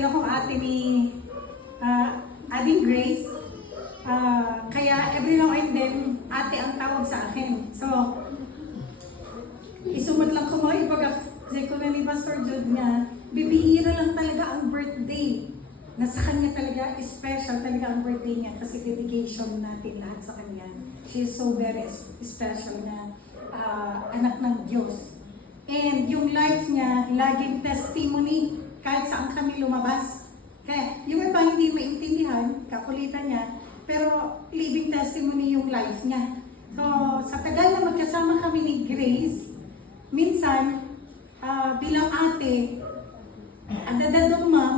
Matagal akong ate ni Ading Grace. Kaya every now and then, ate ang tawag sa akin. So, isumot lang ko mo, kasi ko na ni Pastor Jude nga, bibihira lang talaga ang birthday. Na sa kanya talaga, special talaga ang birthday niya kasi dedication natin lahat sa kanya. She is so very special na anak ng Diyos. And yung life niya, laging testimony kahit saan kami lumabas. Kaya yung iba hindi maintindihan, kakulitan niya, pero living testimony yung life niya. So, sa tagal na magkasama kami ni Grace, minsan, bilang ate, adadaduma,